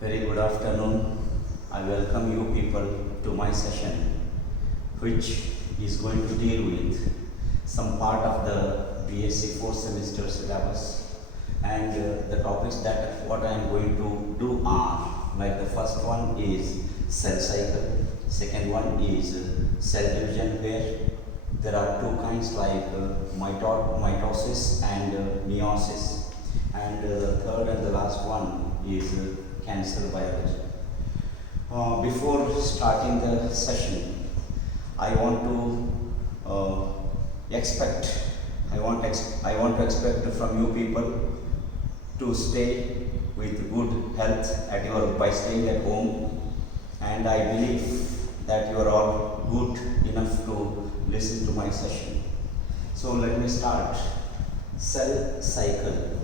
Very good afternoon. I welcome you people to my session, which is going to deal with some part of the BSc 4th semester syllabus, and the topics that what I am going to do are like the first one is cell cycle, second one is cell division, where there are two kinds like mitosis and meiosis, and the third and the last one is cancer biology. Before starting the session, I want to expect from you people to stay with good health by staying at home, and I believe that you are all good enough to listen to my session. So let me start. Cell cycle.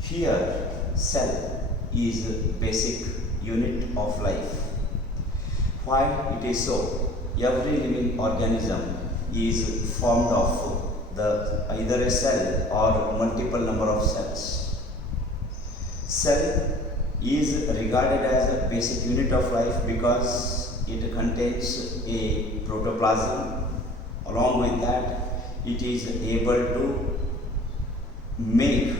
Here, cell is basic unit of life. Why it is so? Every living organism is formed of either a cell or multiple number of cells. Cell is regarded as a basic unit of life because it contains a protoplasm. Along with that, it is able to make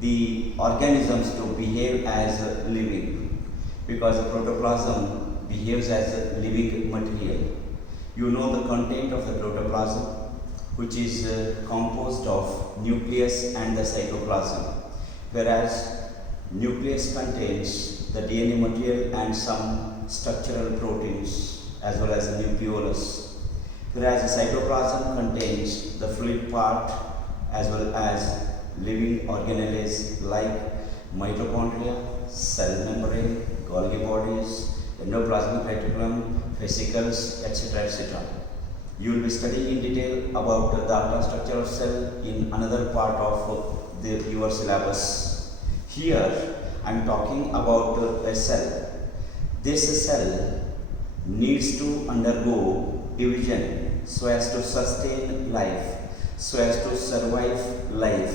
the organisms to behave as living, because the protoplasm behaves as a living material. You know the content of the protoplasm, which is composed of nucleus and the cytoplasm, whereas nucleus contains the DNA material and some structural proteins as well as the nucleolus, whereas the cytoplasm contains the fluid part as well as living organelles like mitochondria, cell membrane, Golgi bodies, endoplasmic reticulum, vesicles, etc. etc. You will be studying in detail about the data structure of cell in another part of your syllabus. Here I am talking about a cell. This cell needs to undergo division so as to sustain life, so as to survive life.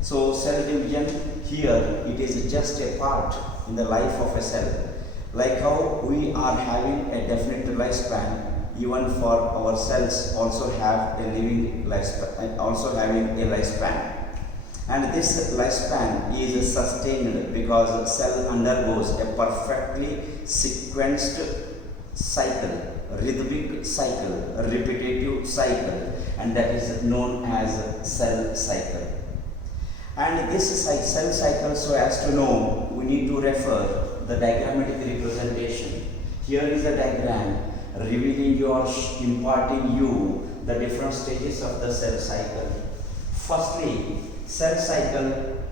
So cell division here, it is just a part in the life of a cell. Like how we are having a definite lifespan, even for our cells also have a living lifespan, also having a lifespan. And this lifespan is sustained because cell undergoes a perfectly sequenced cycle, rhythmic cycle, repetitive cycle, and that is known as cell cycle. And this cell cycle, so as to know, we need to refer the diagrammatic representation. Here is a diagram revealing imparting you the different stages of the cell cycle. Firstly, cell cycle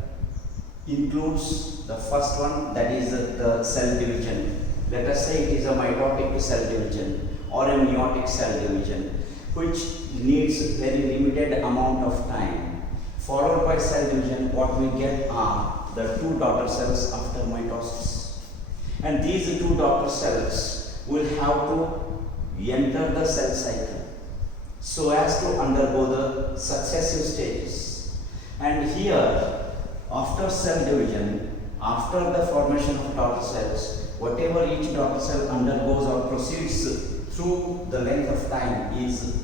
includes the first one, that is the cell division. Let us say it is a mitotic cell division or a meiotic cell division, which needs very limited amount of time. Followed by cell division, what we get are the two daughter cells after mitosis. And these two daughter cells will have to enter the cell cycle so as to undergo the successive stages. And here, after cell division, after the formation of daughter cells, whatever each daughter cell undergoes or proceeds through the length of time is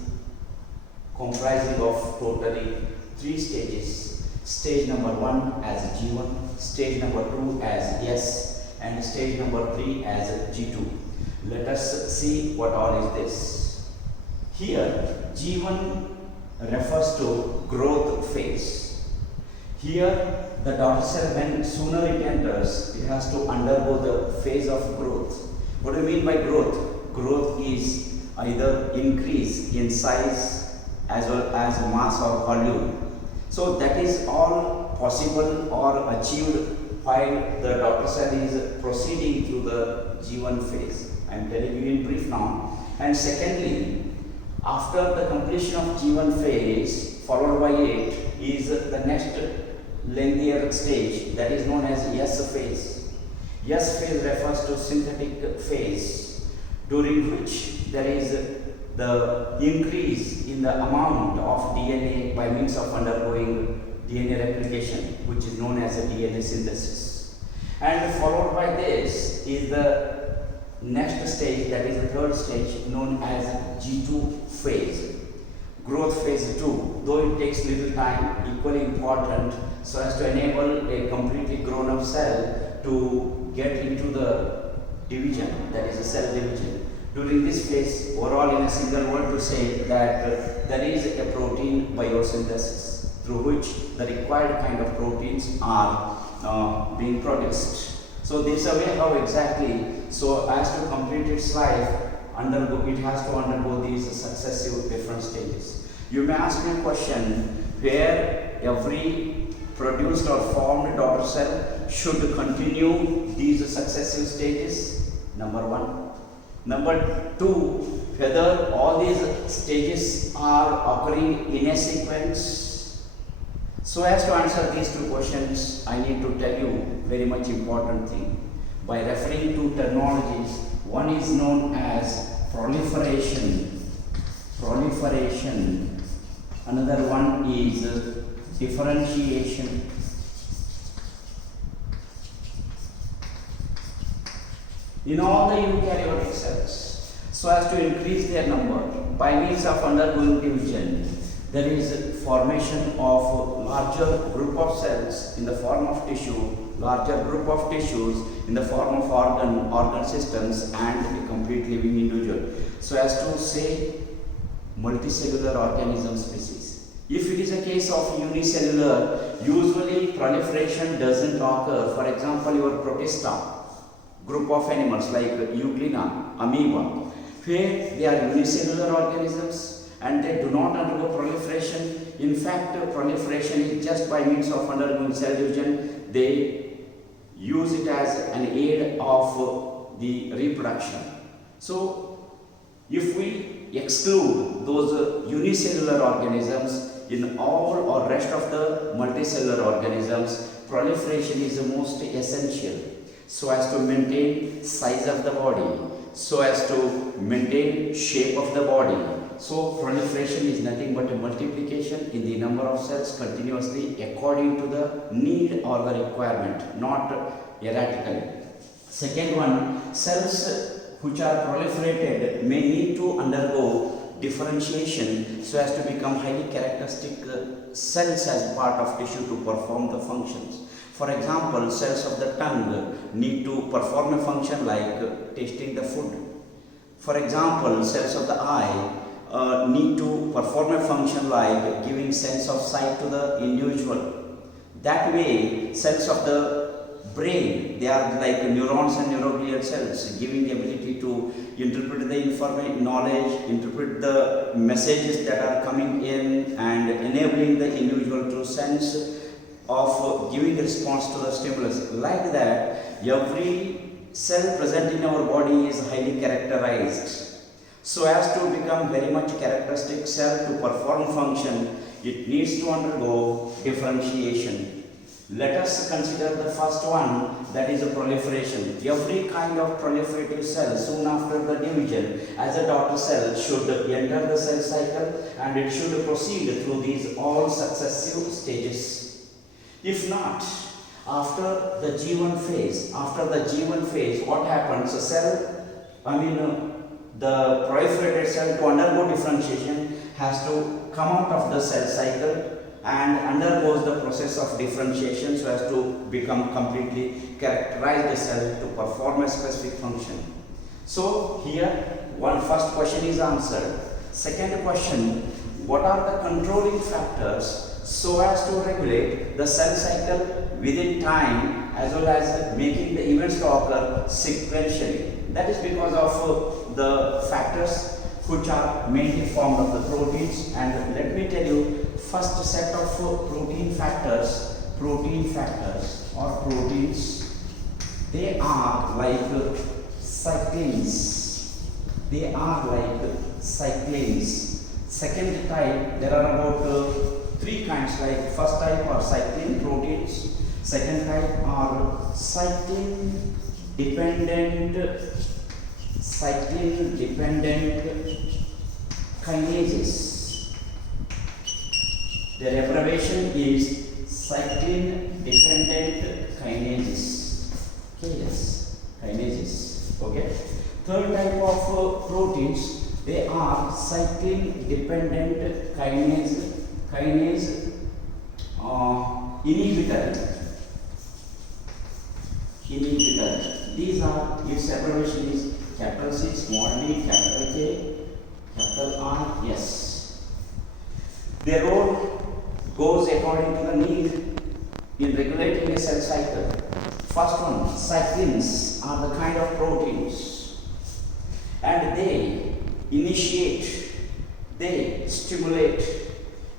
comprising of totally 3 stages. Stage number 1 as G1, stage number 2 as S, and stage number 3 as G2. Let us see what all is this. Here G1 refers to growth phase. Here the daughter cell, when sooner it enters, it has to undergo the phase of growth. What do you mean by growth? Growth is either increase in size as well as mass or volume. So that is all possible or achieved while the daughter cell is proceeding through the G1 phase. I am telling you in brief now. And secondly, after the completion of G1 phase, followed by it is the next lengthier stage, that is known as S phase. S phase refers to synthetic phase, during which there is the increase in the amount of DNA by means of undergoing DNA replication, which is known as a DNA synthesis. And followed by by this is the next stage, that is the third stage, known as G2 phase. Growth phase 2, though it takes little time, equally important so as to enable a completely grown up cell to get into the division, that is a cell division. During this phase, overall in a single word to say that there is a protein biosynthesis through which the required kind of proteins are being produced. So this is a way how exactly, so as to complete its life, it has to undergo these successive different stages. You may ask me a question where every produced or formed daughter cell should continue these successive stages, number one. Number two, whether all these stages are occurring in a sequence. So as to answer these two questions, I need to tell you very much important thing. By referring to terminologies, one is known as proliferation, another one is differentiation. In all the eukaryotic cells, so as to increase their number by means of undergoing division, there is formation of larger group of cells in the form of tissue, larger group of tissues in the form of organ systems, and a complete living individual. So as to say multicellular organism species. If it is a case of unicellular, usually proliferation doesn't occur. For example, your protista group of animals like euglena, amoeba, where they are unicellular organisms and they do not undergo proliferation. In fact, proliferation is just by means of undergoing cell division. They use it as an aid of the reproduction. So, if we exclude those unicellular organisms, in all or rest of the multicellular organisms, proliferation is the most essential, so as to maintain size of the body, so as to maintain shape of the body. So proliferation is nothing but a multiplication in the number of cells continuously according to the need or the requirement, not erratically. Second one, cells which are proliferated may need to undergo differentiation so as to become highly characteristic cells as part of tissue to perform the functions. For example, cells of the tongue need to perform a function like tasting the food. For example, cells of the eye need to perform a function like giving sense of sight to the individual. That way, cells of the brain, they are like neurons and neuroglial cells, giving the ability to interpret the information, knowledge, interpret the messages that are coming in, and enabling the individual to sense of giving response to the stimulus. Like that, every cell present in our body is highly characterized. So as to become very much characteristic cell to perform function, it needs to undergo differentiation. Let us consider the first one, that is a proliferation. Every kind of proliferative cell soon after the division as a daughter cell should enter the cell cycle, and it should proceed through these all successive stages. If not, after the G1 phase, what happens? The proliferated cell to undergo differentiation has to come out of the cell cycle and undergoes the process of differentiation so as to become completely characterized cell to perform a specific function. So here, first question is answered. Second question, what are the controlling factors so as to regulate the cell cycle within time as well as making the events to occur sequentially? That is because of the factors which are mainly formed of the proteins. And let me tell you, first set of protein factors or proteins, they are like cyclins. Second type, there are about three kinds, like first type are cyclin proteins, second type are cyclin dependent kinases. Their abbreviation is cyclin dependent kinases. kinases. Okay. Third type of proteins, they are cyclin dependent kinase inhibitor. These are, its abbreviation is capital C, small d, capital K, capital R, S. Their role goes according to the need in regulating a cell cycle. First one, cyclins are the kind of proteins, and they stimulate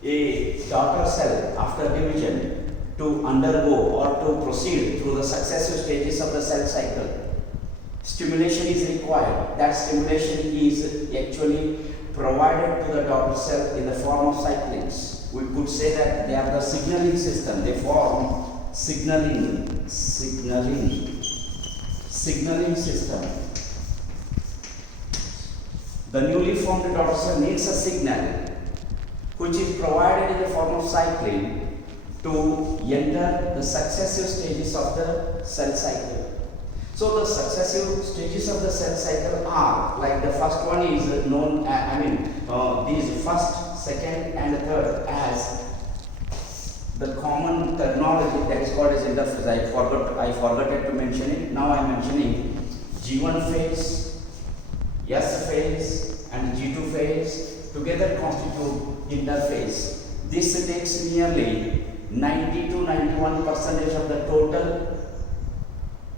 a daughter cell after division to undergo or to proceed through the successive stages of the cell cycle. Stimulation is required. That stimulation is actually provided to the daughter cell in the form of cyclins. We could say that they are the signaling system. They form signaling system. The newly formed daughter cell needs a signal which is provided in the form of cyclin to enter the successive stages of the cell cycle. So the successive stages of the cell cycle are, like the first one is known, these first, second and third as the common terminology that is called as interphase. I forgot to mention it. Now I am mentioning G1 phase, S phase and G2 phase together constitute interphase. This takes nearly 90 to 91% of the total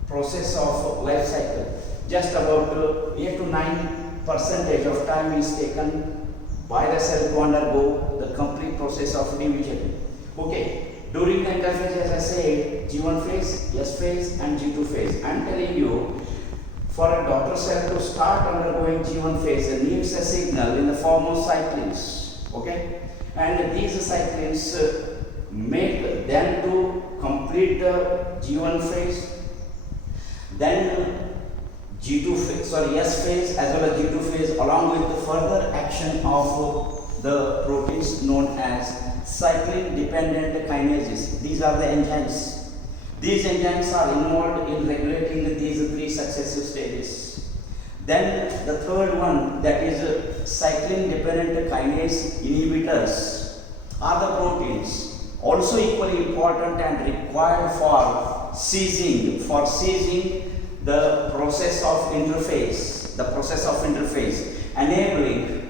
process of life cycle. Just about 8 to 9% of time is taken by the cell to undergo the complete process of division. Okay, during the interphase, as I said, G1 phase, S phase and G2 phase. I am telling you, for a daughter cell to start undergoing G1 phase, it needs a signal in the form of cyclins. Okay, and these cyclins make them to complete the G1 phase, then G2 phase, S phase as well as G2 phase, along with the further action of the proteins known as cyclin dependent kinases. These are the enzymes. These enzymes are involved in regulating these three successive stages. Then the third one, that is cyclin dependent kinase inhibitors, are the proteins also equally important and required for seizing the process of interphase,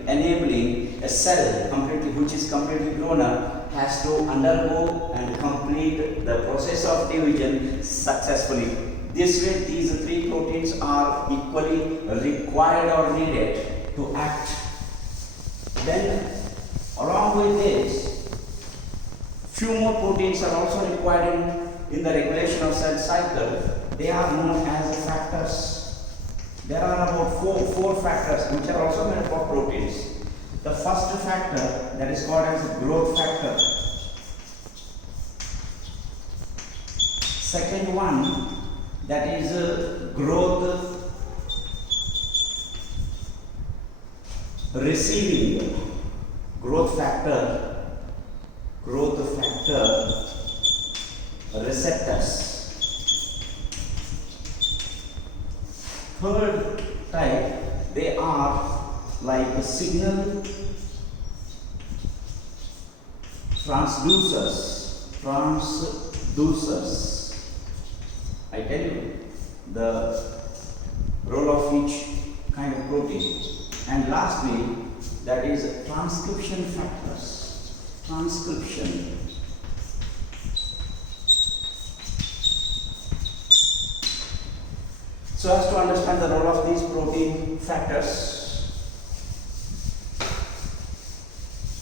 enabling a cell completely, which is completely grown up, has to undergo and complete the process of division successfully. This way, these three proteins are equally required or needed to act. Then, along with this, few more proteins are also required in the regulation of cell cycle. They are known as factors. There are about four factors which are also made up of proteins. The first factor, that is called as growth factor. Second one, that is growth receiving growth factor receptors. Third type, they are like signal transducers. I tell you the role of each kind of protein. And lastly, that is transcription factors. Transcription. So as to understand the role of these protein factors,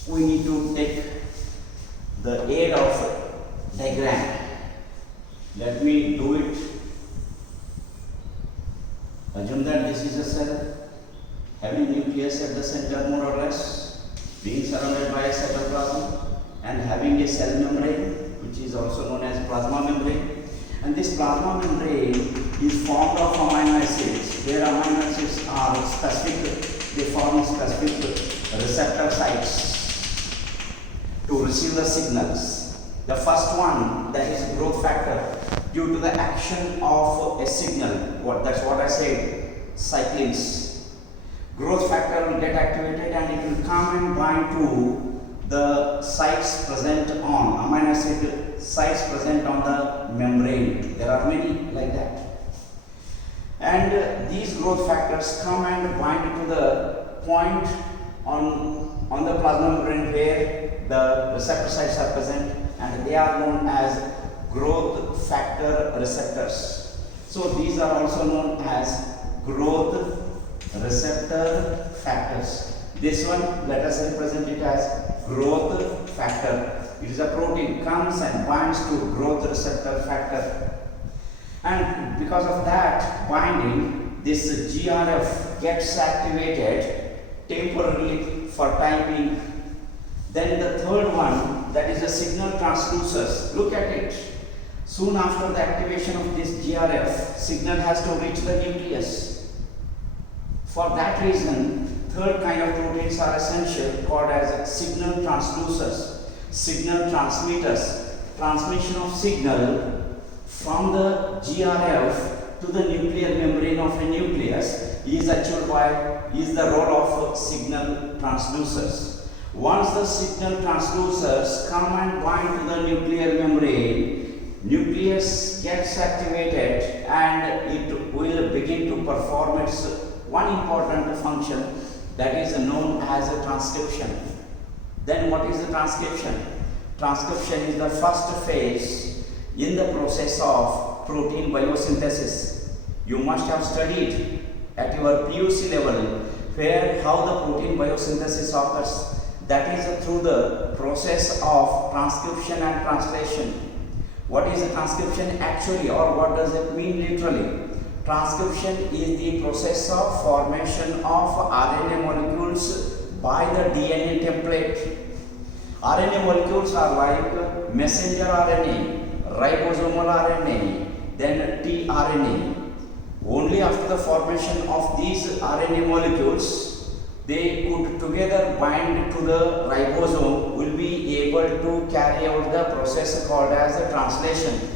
we need to take the aid of diagram. Let me do it. Assume that this is a cell having nucleus at the center more or less, being surrounded by a cytoplasm and having a cell membrane, which is also known as plasma membrane. And this plasma membrane is formed of amino acids. Their amino acids are specific, they form specific receptor sites to receive the signals. The first one, that is growth factor. due to the action of a signal. That's what I said, cyclins. Growth factor will get activated and it will come and bind to the sites present on amino acid sites present on the membrane. There are many like that. And these growth factors come and bind to the point on the plasma membrane where the receptor sites are present, and they are known as growth factor receptors. So these are also known as growth receptor factors. This one, let us represent it as growth factor. It is a protein, comes and binds to growth receptor factor. And because of that binding, this GRF gets activated temporarily for time being. Then the third one, that is the signal transducers. Look at it. Soon after the activation of this GRF, signal has to reach the nucleus. For that reason, third kind of proteins are essential, called as signal transducers, signal transmitters. Transmission of signal from the GRF to the nuclear membrane of a nucleus is achieved is the role of signal transducers. Once the signal transducers come and bind to the nuclear membrane, nucleus gets activated and it will begin to perform its one important function, that is known as a transcription. Then what is the transcription? Transcription is the first phase in the process of protein biosynthesis. You must have studied at your PUC level where how the protein biosynthesis occurs. That is through the process of transcription and translation. What is the transcription actually, or what does it mean literally? Transcription is the process of formation of RNA molecules by the DNA template. RNA molecules are like messenger RNA, ribosomal RNA, then tRNA. Only after the formation of these RNA molecules, they could together bind to the ribosome, will be able to carry out the process called as the translation.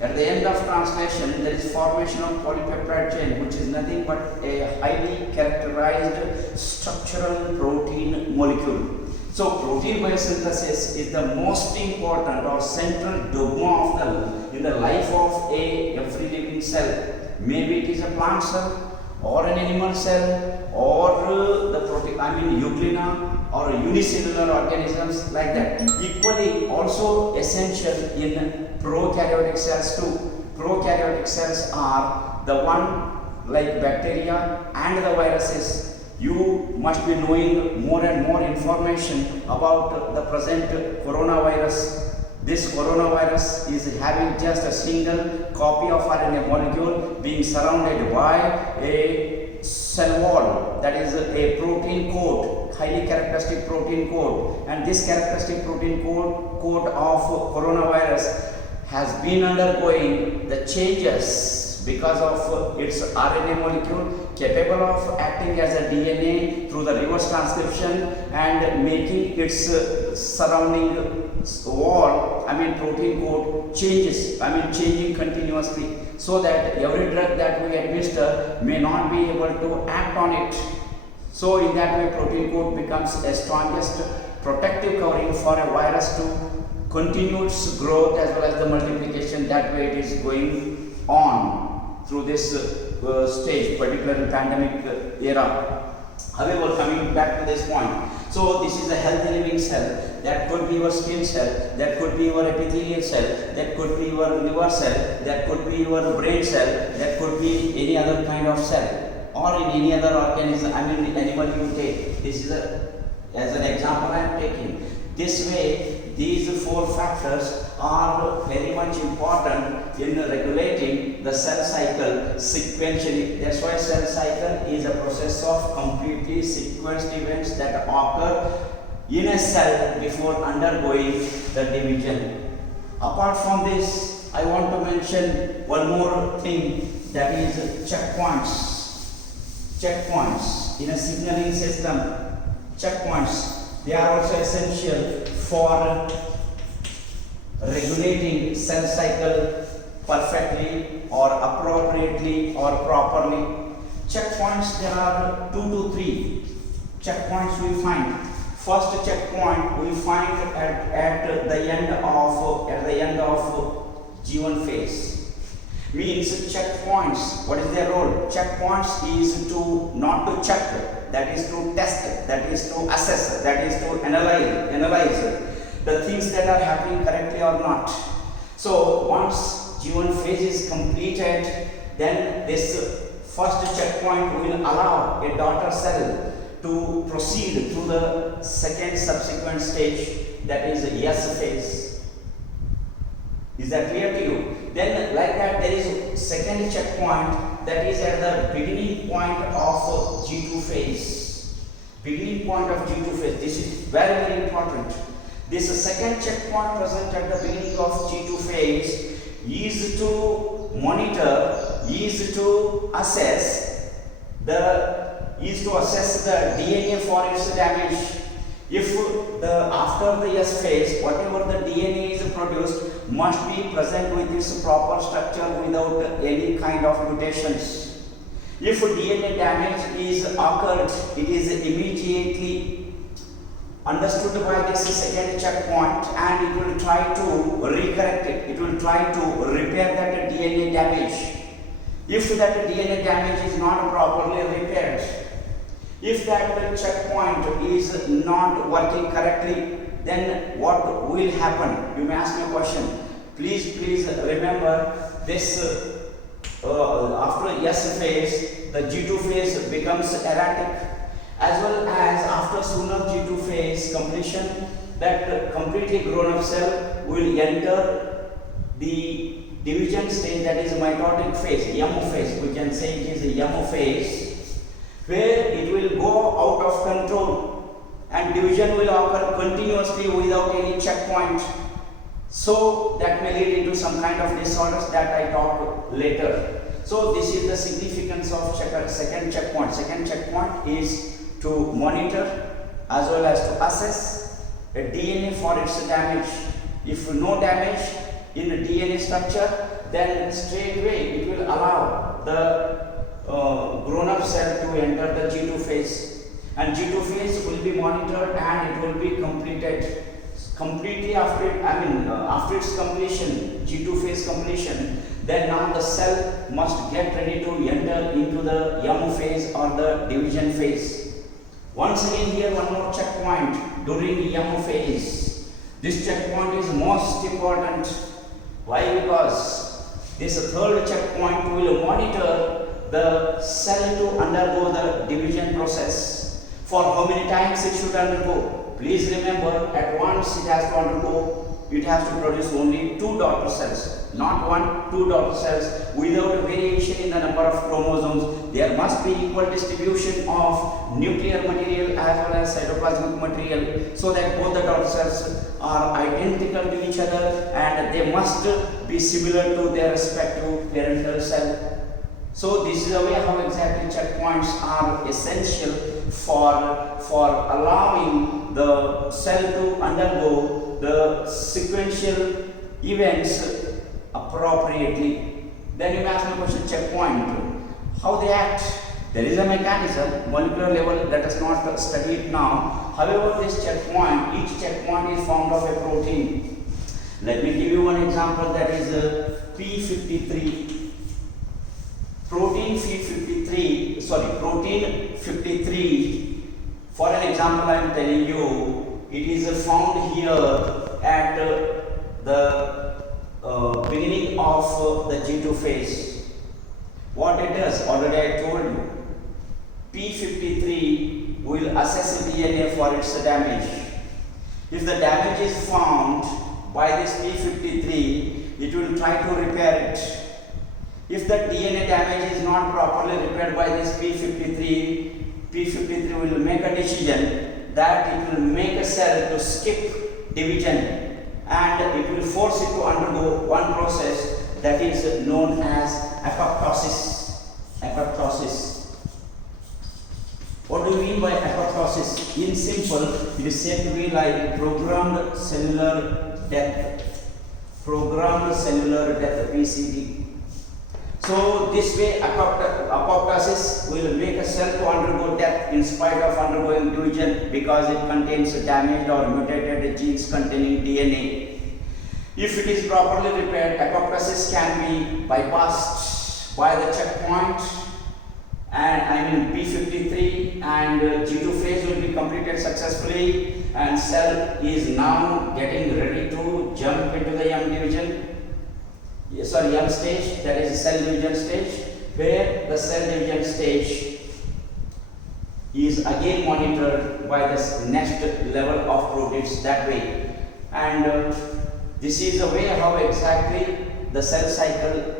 At the end of translation, there is formation of polypeptide chain, which is nothing but a highly characterized structural protein molecule. So protein biosynthesis is the most important or central dogma in the life of every living cell. Maybe it is a plant cell or an animal cell or the protein, euglena or unicellular organisms like that. Equally also essential in prokaryotic cells too. Prokaryotic cells are the one like bacteria and the viruses. You must be knowing more and more information about the present coronavirus. This coronavirus is having just a single copy of RNA molecule being surrounded by a cell wall, that is a protein coat, highly characteristic protein coat, and this characteristic protein coat of coronavirus has been undergoing the changes because of its RNA molecule capable of acting as a DNA through the reverse transcription and making its surrounding wall, protein coat changes, changing continuously, so that every drug that we administer may not be able to act on it. So in that way, protein coat becomes a strongest protective covering for a virus to continue its growth as well as the multiplication. That way it is going on through this stage, particularly pandemic era. However, coming back to this point, so this is a healthy living cell. That could be your skin cell, that could be your epithelial cell, that could be your liver cell, that could be your brain cell, that could be any other kind of cell, or in any other organism, the animal you take. This is as an example I am taking. This way, these four factors are very much important in regulating the cell cycle sequentially. That's why cell cycle is a process of completely sequenced events that occur in a cell before undergoing the division. Apart from this, I want to mention one more thing, that is checkpoints. Checkpoints in a signaling system. Checkpoints, they are also essential for regulating cell cycle perfectly or appropriately or properly. Checkpoints, there are 2 to 3 checkpoints we find. First checkpoint we find at the end of G1 phase. Means checkpoints, what is their role? Checkpoints is to not to check, that is to test, that is to assess, that is to analyze the things that are happening correctly or not. So once G1 phase is completed, then this first checkpoint will allow a daughter cell to proceed to the second subsequent stage, that is S phase. Is that clear to you? Then like that there is a second checkpoint, that is at the beginning point of G2 phase. Beginning point of G2 phase. This is very, very important. This second checkpoint present at the beginning of G2 phase is to monitor, is to assess the DNA for its damage. If after the S phase, whatever the DNA is produced must be present with its proper structure without any kind of mutations. If DNA damage is occurred, it is immediately understood by this second checkpoint and it will try to recorrect it. It will try to repair that DNA damage. If that DNA damage is not properly repaired, if that checkpoint is not working correctly, then what will happen? You may ask me a question. Please remember this. After S phase, the G2 phase becomes erratic, as well as after sooner G2 phase completion, that completely grown up cell will enter the division stage, that is mitotic phase, M phase. We can say it is a M phase, where it will go out of control and division will occur continuously without any checkpoint. So that may lead into some kind of disorders that I talk later. So this is the significance of second checkpoint. Second checkpoint is to monitor as well as to assess a DNA for its damage. If no damage in the DNA structure, then straight away it will allow the grown-up cell to enter the G2 phase, and G2 phase will be monitored and it will be completed completely after its completion, G2 phase completion. Then now the cell must get ready to enter into the M phase or the division phase. Once again here one more checkpoint during the M phase. This checkpoint is most important. Why? Because this third checkpoint will monitor the cell to undergo the division process. For how many times it should undergo? Please remember, at once it has to undergo, it has to produce only 2 daughter cells, not 1, 2 daughter cells without variation in the number of chromosomes. There must be equal distribution of nuclear material as well as cytoplasmic material, so that both the daughter cells are identical to each other and they must be similar to their respective parental cell. So this is the way how exactly checkpoints are essential for allowing the cell to undergo the sequential events appropriately. Then you may ask me the question, checkpoint, how they act? There is a mechanism, molecular level, let us not study it now. However, this checkpoint, each checkpoint is formed of a protein. Let me give you one example, that is P53. Protein 53, for an example I am telling you, it is found here at the beginning of the G2 phase. What it does, already I told you, P53 will assess the DNA for its damage. If the damage is found by this P53, it will try to repair it. If the DNA damage is not properly repaired by this P53 will make a decision that it will make a cell to skip division and it will force it to undergo one process that is known as apoptosis. Apoptosis. What do you mean by apoptosis? In simple, it is said to be like programmed cellular death. programmed cellular death PCD. So this way apoptosis will make a cell to undergo death in spite of undergoing division because it contains damaged or mutated genes containing DNA. If it is properly repaired, apoptosis can be bypassed by the checkpoint, and P53 and G2 phase will be completed successfully, and cell is now getting ready to jump into the M stage, that is cell division stage, where the cell division stage is again monitored by the next level of proteins that way. And this is the way how exactly the cell cycle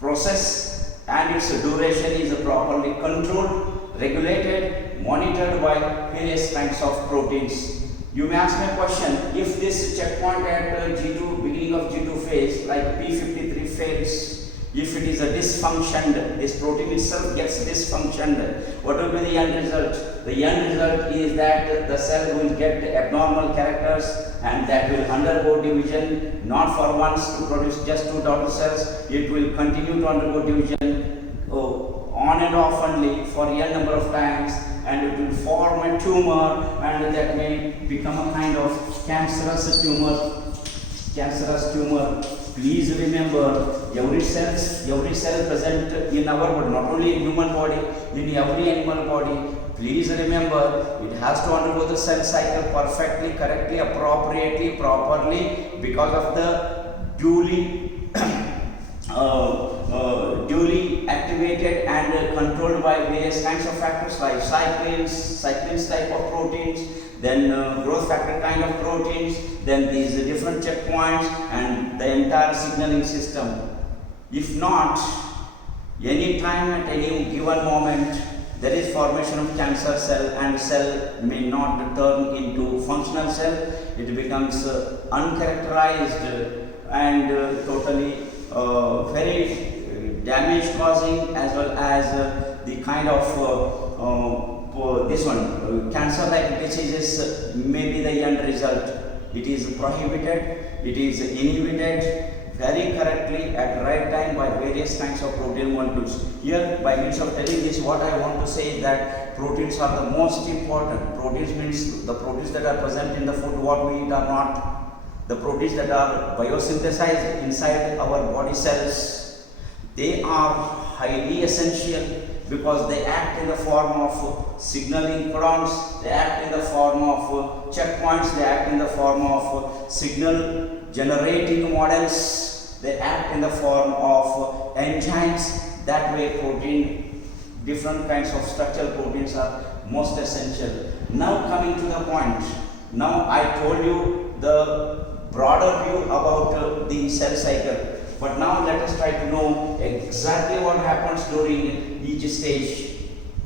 process and its duration is properly controlled, regulated, monitored by various kinds of proteins. You may ask me a question, if this checkpoint at G2, beginning of G2 phase, like P53 fails, if it is a dysfunctioned, this protein itself gets dysfunctioned, what will be the end result? The end result is that the cell will get abnormal characters and that will undergo division, not for once to produce just two daughter cells, it will continue to undergo division on and off only for n number of times, and it will form a tumor, and that may become a kind of cancerous tumor. Please remember, every cell present in our body, not only in human body, in every animal body, please remember, it has to undergo the cell cycle perfectly, correctly, appropriately, properly, because of the duly activated and controlled by various kinds of factors like cyclins type of proteins, then growth factor kind of proteins, then these different checkpoints and the entire signaling system. If not, any time at any given moment, there is formation of cancer cell, and cell may not turn into functional cell. It becomes uncharacterized and totally very damage causing, as well as the kind of this one cancer like diseases may be the end result. It is prohibited, it is inhibited very correctly at right time by various kinds of protein molecules. Here, by means of telling this, what I want to say is that proteins are the most important. Proteins means the proteins that are present in the food what we eat are not the proteins that are biosynthesized inside our body cells. They are highly essential because they act in the form of signaling codons, they act in the form of checkpoints, they act in the form of signal generating models, they act in the form of enzymes. That way protein, different kinds of structural proteins are most essential. Now coming to the point, now I told you the broader view about the cell cycle, but now let us try to know exactly what happens during each stage.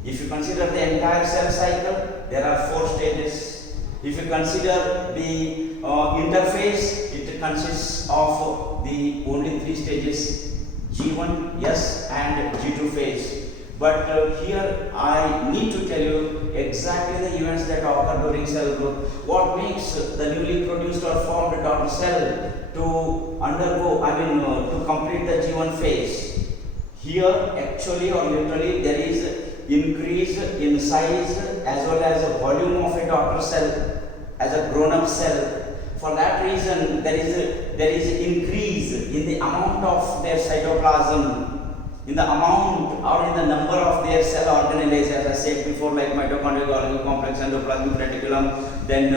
If you consider the entire cell cycle, there are 4 stages. If you consider the interphase, it consists of the only 3 stages, G1, S and G2 phase. But here I need to tell you exactly the events that occur during cell growth. What makes the newly produced or formed daughter cell to undergo, to complete the G1 phase. Here actually or literally there is increase in size as well as the volume of a daughter cell as a grown-up cell. For that reason, there is increase in the amount of their cytoplasm, in the amount or in the number of their cell organelles, as I said before, like mitochondrial Golgi complex, endoplasmic reticulum, then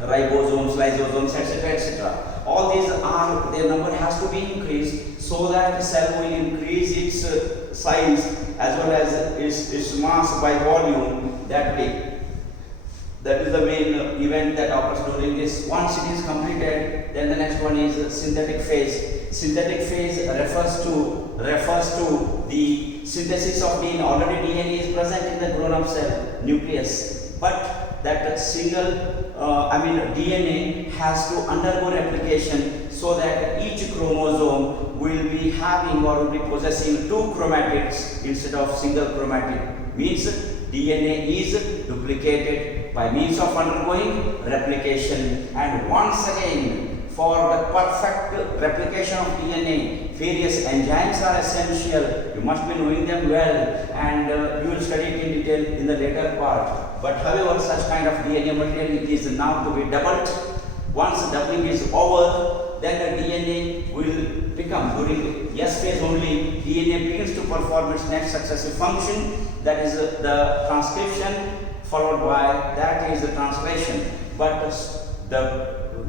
ribosomes, lysosomes, etc., etc. All these are, their number has to be increased so that the cell will increase its size as well as its mass by volume. That way, that is the main event that occurs during this. Once it is completed, then the next one is synthetic phase. Synthetic phase refers to the synthesis of DNA. Already DNA is present in the grown-up cell nucleus, but that single DNA has to undergo replication so that each chromosome will be having or will be possessing 2 chromatids instead of single chromatid. Means DNA is duplicated by means of undergoing replication, and once again for the perfect replication of DNA, various enzymes are essential. You must be knowing them well, and you will study it in detail in the later part. But however, such kind of DNA material is now to be doubled. Once doubling is over, then the DNA will become, during S phase only, DNA begins to perform its next successive function, that is the transcription, followed by that is the translation. But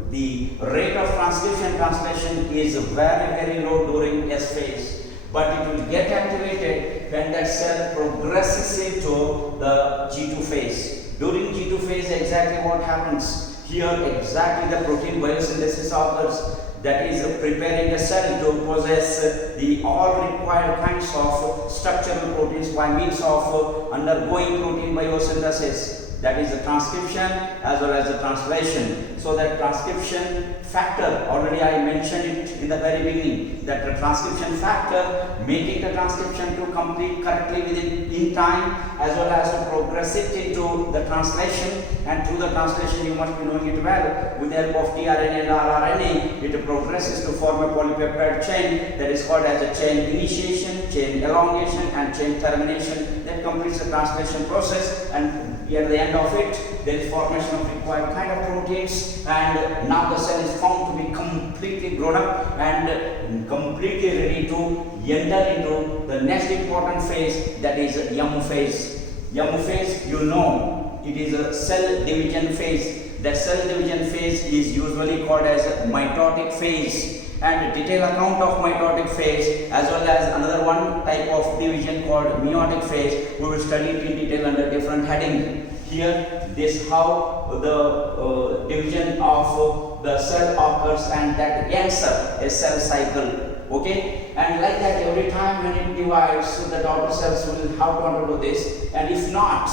the rate of transcription translation is very low during S phase, but it will get activated when that cell progresses into the G2 phase. During G2 phase, exactly what happens? Here exactly the protein biosynthesis occurs, that is preparing a cell to possess the all required kinds of structural proteins by means of undergoing protein biosynthesis. That is the transcription as well as the translation. So that transcription factor, already I mentioned it in the very beginning, that the transcription factor making the transcription to complete correctly in time, as well as to progress it into the translation, and through the translation you must be knowing it well, with the help of tRNA and rRNA, it progresses to form a polypeptide chain that is called as a chain initiation, chain elongation and chain termination, that completes the translation process, and at the end of it, there is formation of required kind of proteins, and now the cell is found to be completely grown up and completely ready to enter into the next important phase, that is M phase. M phase, you know, it is a cell division phase. That cell division phase is usually called as mitotic phase, and detailed account of mitotic phase as well as another one type of division called meiotic phase, we will study it in detail under different heading. Here, this how the division of the cell occurs, and that ends up a cell cycle. Okay, and like that, every time when it divides, the daughter cells will have to undergo this, and if not,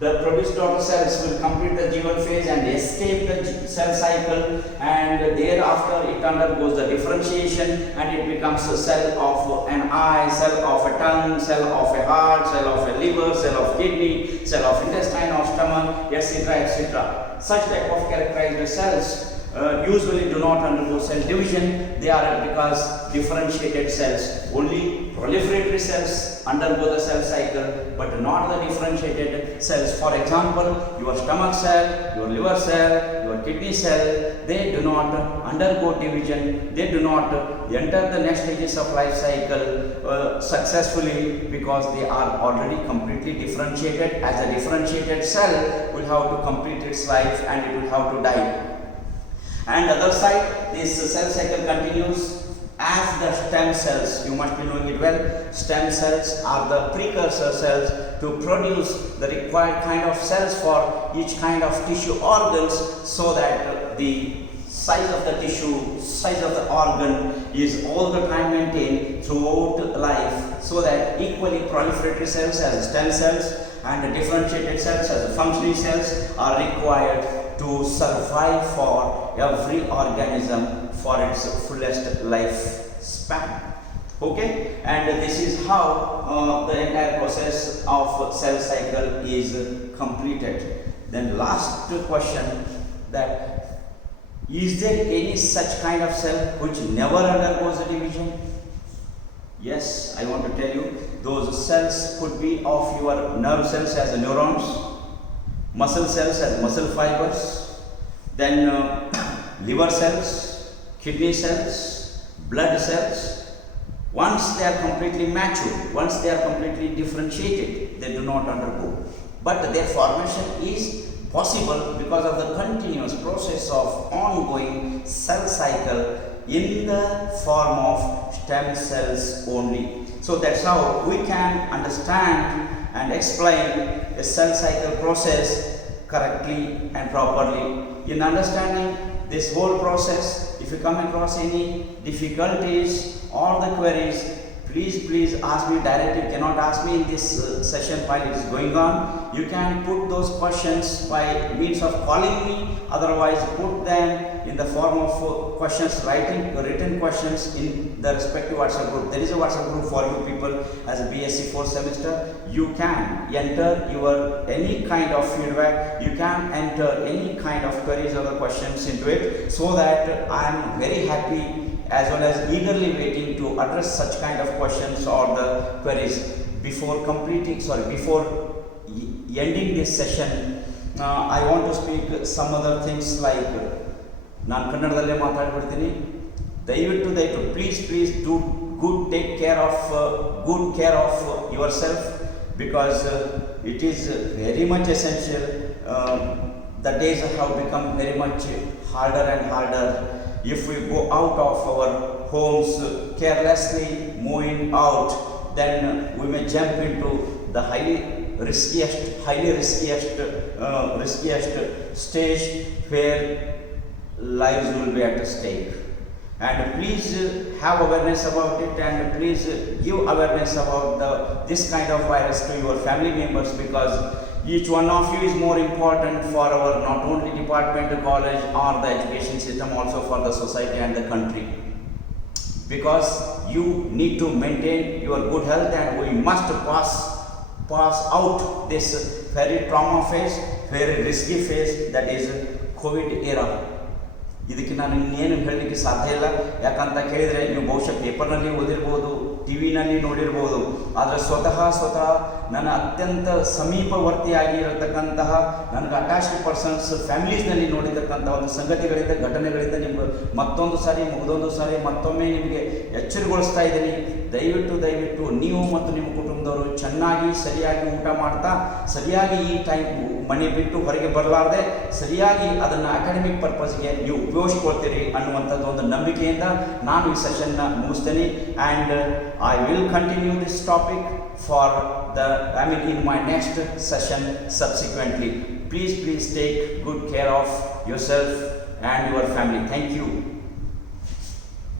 the produced daughter cells will complete the G1 phase and escape the cell cycle, and thereafter it undergoes the differentiation and it becomes a cell of an eye, cell of a tongue, cell of a heart, cell of a liver, cell of kidney, cell of intestine or stomach, etc. etc. Such type of characterized cells usually do not undergo cell division. They are because differentiated cells. Only proliferatory cells undergo the cell cycle, but not the differentiated cells. For example, your stomach cell, your liver cell, your kidney cell, they do not undergo division. They do not enter the next stages of life cycle successfully, because they are already completely differentiated. As a differentiated cell will have to complete its life and it will have to die. And other side, this cell cycle continues as the stem cells. You must be knowing it well. Stem cells are the precursor cells to produce the required kind of cells for each kind of tissue organs, so that the size of the tissue, size of the organ is all the time maintained throughout life, so that equally proliferatory cells as stem cells and the differentiated cells as the functioning cells are required to survive for every organism for its fullest life span. Okay, and this is how the entire process of cell cycle is completed. Then last question, that is there any such kind of cell which never undergoes a division? Yes, I want to tell you, those cells could be of your nerve cells as neurons, muscle cells as muscle fibers, then liver cells, kidney cells, blood cells. Once they are completely matured, once they are completely differentiated, they do not undergo. But their formation is possible because of the continuous process of ongoing cell cycle in the form of stem cells only. So that's how we can understand and explain a cell cycle process correctly and properly. In understanding this whole process, if you come across any difficulties or the queries, please ask me directly. You cannot ask me in this session while it is going on. You can put those questions by means of calling me, otherwise put them in the form of questions, written questions in the respective WhatsApp group. There is a WhatsApp group for you people as a BSc 4th semester. You can enter your any kind of feedback, you can enter any kind of queries or the questions into it, so that I am very happy as well as eagerly waiting to address such kind of questions or the queries. Before ending this session, I want to speak some other things like, ನಾನು ಕನ್ನಡದಲ್ಲೇ ಮಾತಾಡ್ಬಿಡ್ತೀನಿ. ದಯವಿಟ್ಟು please do take care of yourself, because it is very much essential. The days have become very much harder and harder. If we go out of our homes carelessly, moving out, then we may jump into the highly riskiest stage where lives will be at stake. And please have awareness about it, and please give awareness about this kind of virus to your family members, because each one of you is more important for our not only department, college or the education system, also for the society and the country, because you need to maintain your good health, and we must pass out this very trauma phase, very risky phase, that is COVID era. ಇದಕ್ಕೆ ನಾನು ಇನ್ನೇನು ಹೇಳಲಿಕ್ಕೆ ಸಾಧ್ಯ ಇಲ್ಲ. ಯಾಕಂತ ಕೇಳಿದರೆ ನೀವು ಬಹುಶಃ ಪೇಪರ್ನಲ್ಲಿ ಓದಿರ್ಬೋದು, ಟಿ ವಿನಲ್ಲಿ ನೋಡಿರ್ಬೋದು, ಆದರೆ ಸ್ವತಃ ನನ್ನ ಅತ್ಯಂತ ಸಮೀಪವರ್ತಿಯಾಗಿರತಕ್ಕಂತಹ, ನನಗೆ ಅಟ್ಯಾಚ್ಡ್ ಪರ್ಸನ್ಸ್ ಫ್ಯಾಮಿಲೀಸ್ನಲ್ಲಿ ನೋಡಿರ್ತಕ್ಕಂಥ ಒಂದು ಸಂಗತಿಗಳಿಂದ, ಘಟನೆಗಳಿಂದ ನಿಮ್ಗೆ ಮತ್ತೊಂದು ಸಾರಿ ಮತ್ತೊಮ್ಮೆ ನಿಮಗೆ ಎಚ್ಚರಗೊಳಿಸ್ತಾ ಇದ್ದೀನಿ. ದಯವಿಟ್ಟು ನೀವು ಮತ್ತು ನಿಮ್ಮ ಕುಟುಂಬದವರು ಚೆನ್ನಾಗಿ ಸರಿಯಾಗಿ ಊಟ ಮಾಡ್ತಾ, ಸರಿಯಾಗಿ ಈ ಟೈಮ್ ಮನೆ ಬಿಟ್ಟು ಹೊರಗೆ ಬರಲಾರದೆ ಸರಿಯಾಗಿ ಅದನ್ನು ಅಕಾಡೆಮಿಕ್ ಪರ್ಪಸ್ಗೆ ನೀವು ಉಪಯೋಗಿಸ್ಕೊಳ್ತೀರಿ ಅನ್ನುವಂಥದ್ದು ಒಂದು ನಂಬಿಕೆಯಿಂದ ನಾನು ಈ ಸೆಷನ್ನ ಮುಗಿಸ್ತೇನೆ. And I will continue this topic in my next session subsequently. Please take good care of yourself and your family. Thank you.